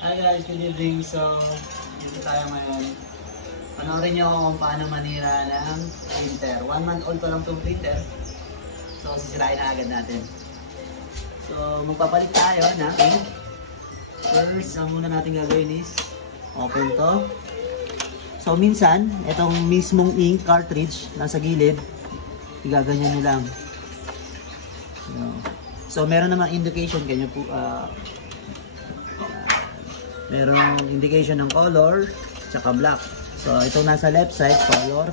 Hi guys, good evening. So, dito tayo ngayon. Panoorin nyo kung paano manira ng printer. 1 month old pa lang itong printer. So, sisirain na agad natin. So, magpapalit tayo ng ink. First, ang muna natin gagawin is open to. So, minsan, itong mismong ink cartridge nasa gilid, igaganyan nyo lang. So, meron naman indication kanyo po. Merong indication ng color tsaka black. So itong nasa left side, color.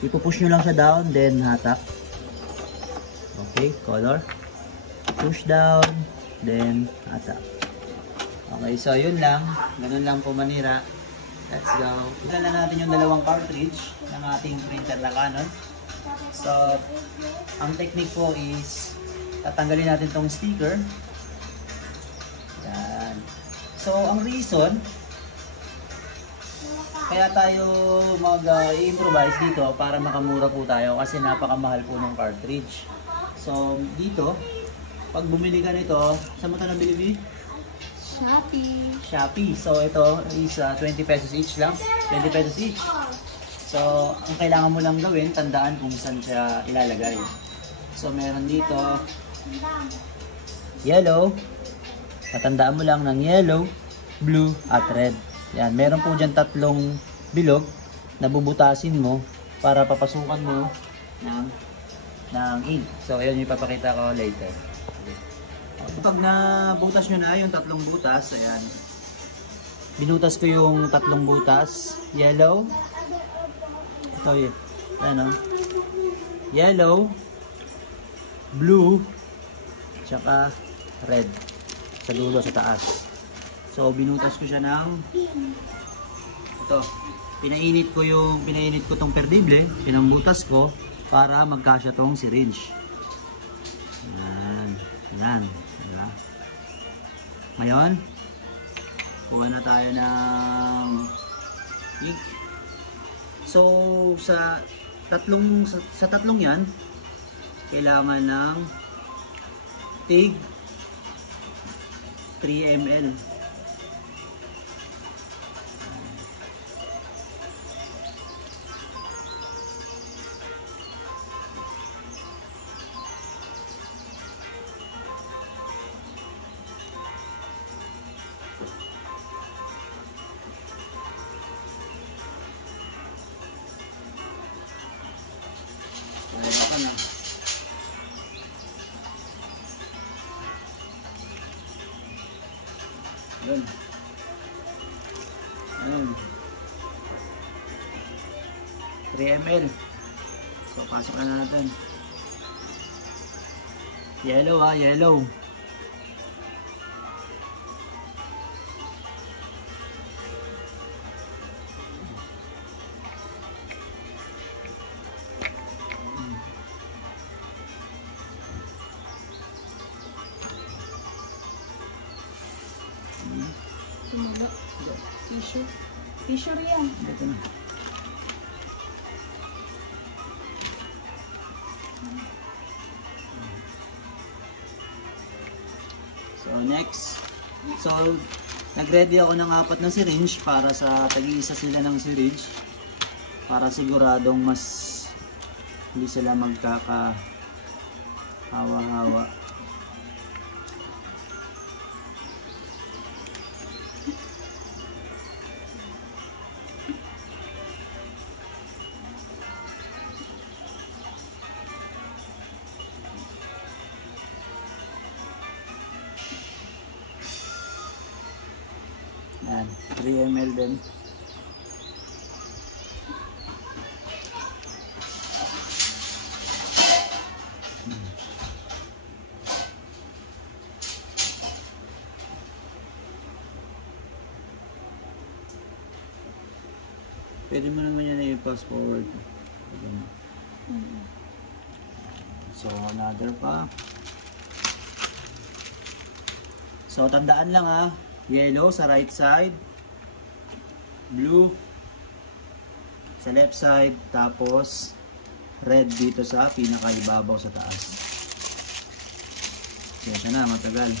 Ipupush nyo lang siya down, then hatak. Okay, color. Push down, then hatak. Okay, so yun lang. Ganun lang po manira. Let's go. Tignan na natin yung dalawang cartridge ng ating printer na Canon. So, ang technique po is tatanggalin natin tong sticker. Yan. So, ang reason kaya tayo mag-i-improvise dito para makamura po tayo kasi napakamahal po ng cartridge. So, dito, pag bumili ka nito, saan mo ito nabili? Shopee. Shopee. So, ito is 20 pesos each lang. 20 pesos each. So, ang kailangan mo lang gawin, tandaan kung saan siya ilalagay. So, meron dito yellow. Patandaan mo lang ng yellow, blue, at red. Yan, meron po dyan tatlong bilog na bubutasin mo para papasukan mo ng ink. So, ayan yung ipapakita ko later. Pag nabutas nyo na yung tatlong butas, ayan. Binutas ko yung tatlong butas. Yellow. Ito yun. Ayan o. Yellow, blue, tsaka red. Sa dulo, sa taas. So, binutas ko siya ng ito. Pinainit ko tong perdible, pinambutas ko para magkasya tong syringe. Yan. Yan. Diba? Ngayon, kuha na tayo ng ink. So, sa tatlong yan, kailangan ng tig 3 ml. Yun. Yun. 3 ml. So, pasok na natin. Yellow ha, yellow. Tissue. Tissue yan. Ito na. So next. So nag-ready ako ng 4 na syringe para sa tag-iisa sila ng syringe para siguradong mas hindi sila magkakahawa-hawa. Yan, 3 ml din. Pwede mo naman yan i-pass forward. So, another pa. So, tandaan lang ha. Yellow sa right side, blue sa left side, tapos red dito sa pinakaibabaw sa taas. Yan na, matagal.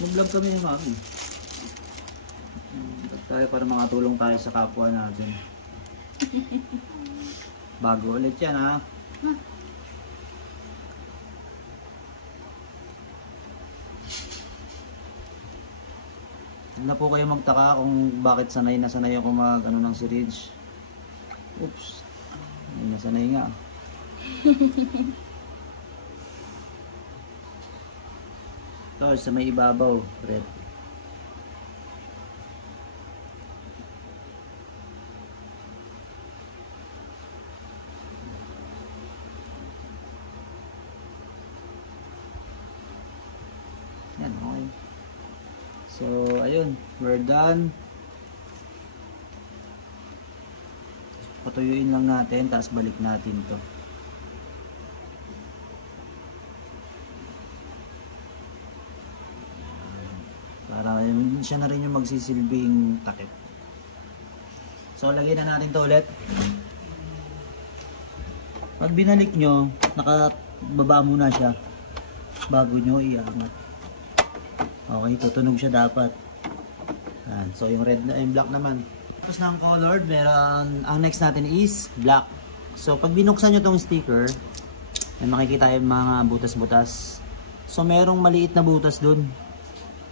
Mag-vlog kami ni Mami. Tayo para makatulong tayo sa kapwa natin. Bago ulit yan ha. Huwag na po kayo magtaka kung bakit sanay na sanay ako mag ano ng syringe. Oops. Hindi na sanay nga. Ito sa may ibabaw, red. Yan, okay. So, ayun, we're done. Patuyuin lang natin, tapos balik natin to. Para siya na rin yung magsisilbing takip. So, lagyan na natin to ulit. Pag binalik nyo, nakababa muna siya bago nyo iangat. Okay, tutunog siya dapat. So, yung red na yung black naman. Tapos na ang colored, meron, ang next natin is black. So, pag binuksan nyo tong sticker, may makikita yung mga butas-butas. So, merong maliit na butas dun.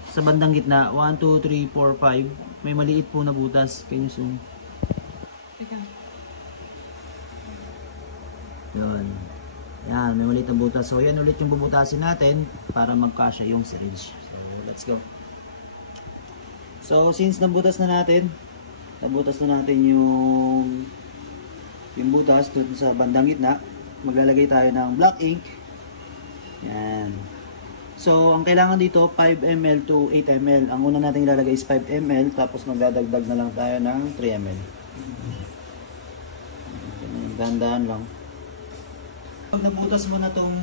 Sa bandang gitna, 1, 2, 3, 4, 5. May maliit po na butas. Can you zoom? Yun. Yan, may maliit na butas. So, yan ulit yung bubutasin natin para magkasya yung syringe. So, let's go. So, since nabutas na natin yung butas dun sa bandang gitna, maglalagay tayo ng black ink. Yan. So, ang kailangan dito 5 ml to 8 ml. Ang una natin ilalagay is 5 ml, tapos magdadagdag na lang tayo ng 3 ml. Dahan-dahan lang. Pag nabutas mo na tong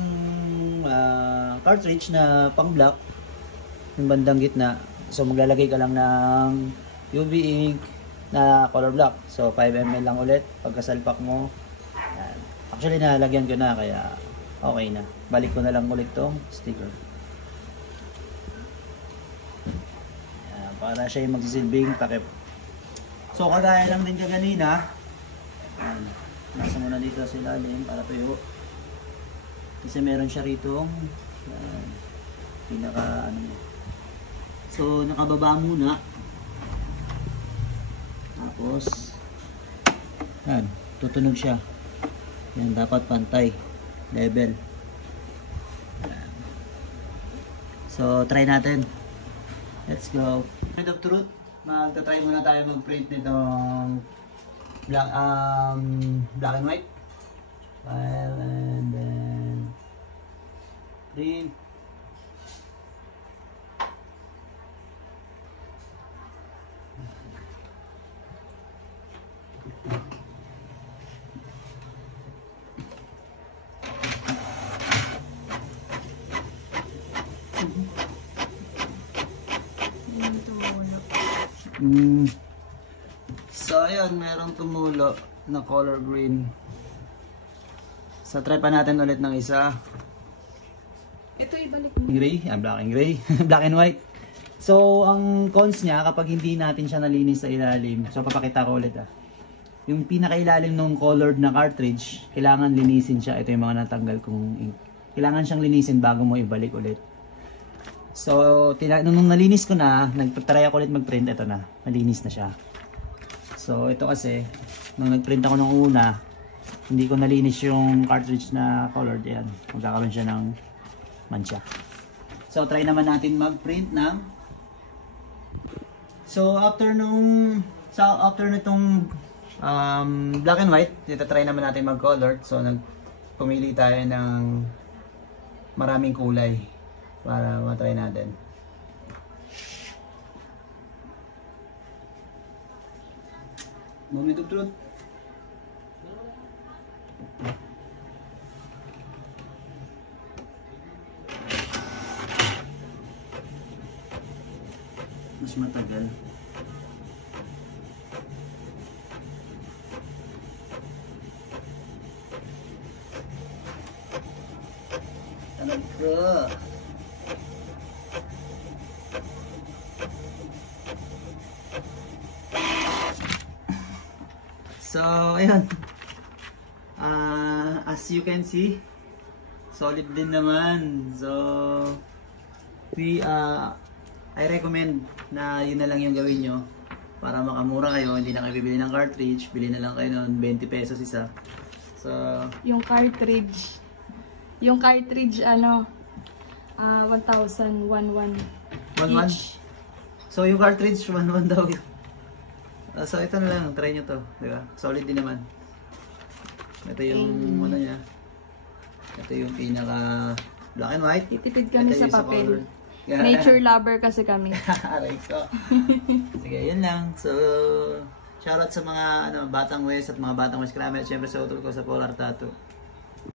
cartridge na pang black, yung bandang gitna, so maglalagay ka lang ng UV ink na color black. So, 5 ml lang ulit pagkasalpak mo. Yan. Actually, nalagyan ko na, kaya okay na. Balik ko na lang ulit tong sticker. Para siya yung magsisilbing takip. So, kagaya lang din kaganina. Nasa muna dito sa ilalim para tuyo. Kasi meron siya rito. Pinaka ano. So, nakababa muna. Tapos, yan, tutunog siya. Yan, dapat pantay. Level. Yan. So, try natin. Let's go. Point of truth, magta-try muna tayo mag-print nitong black and white. File and then print. So ayun, merong tumulo na color green. So try pa natin ulit ng isa. Ito ibalik mo. Gray, black and gray, black and white. So ang cons niya kapag hindi natin siya nalinis sa ilalim. So papakita ko ulit Yung pinakailalim ng colored na cartridge, kailangan linisin siya. Ito yung mga natanggal kong ink. Kailangan siyang linisin bago mo ibalik ulit. So, nung nalinis ko na, nagtry ako ulit mag-print, ito na, nalinis na siya. So, ito kasi, nung nag-print ako nung una, hindi ko nalinis yung cartridge na colored, yan. Magkakaroon siya ng mancha. So, try naman natin mag-print ng... So, after nitong black and white, dito try naman natin mag-colored. So, pumili tayo ng maraming kulay para matry natin. Moment of truth. Mas matagal. Talaga. So, ayun. As you can see, solid din naman. So, I recommend na yun na lang yung gawin nyo para makamura kayo. Hindi na kayo bibili ng cartridge. Bili na lang kayo nun, 20 pesos isa. So, yung cartridge ano, 1,011 each. So, yung cartridge, 1,1 daw yun. So, ito na lang. Try nyo to. Diba? Solid din naman. Ito yung ano niya. Ito yung pinaka black and white. Titipid kami Ito sa yung papel. color. Yeah. Nature lover kasi kami. Aray ko. Sige, yun lang. So, shoutout sa mga batang West at mga batang West Climate. Siyempre sa utol ko sa Polar Tattoo.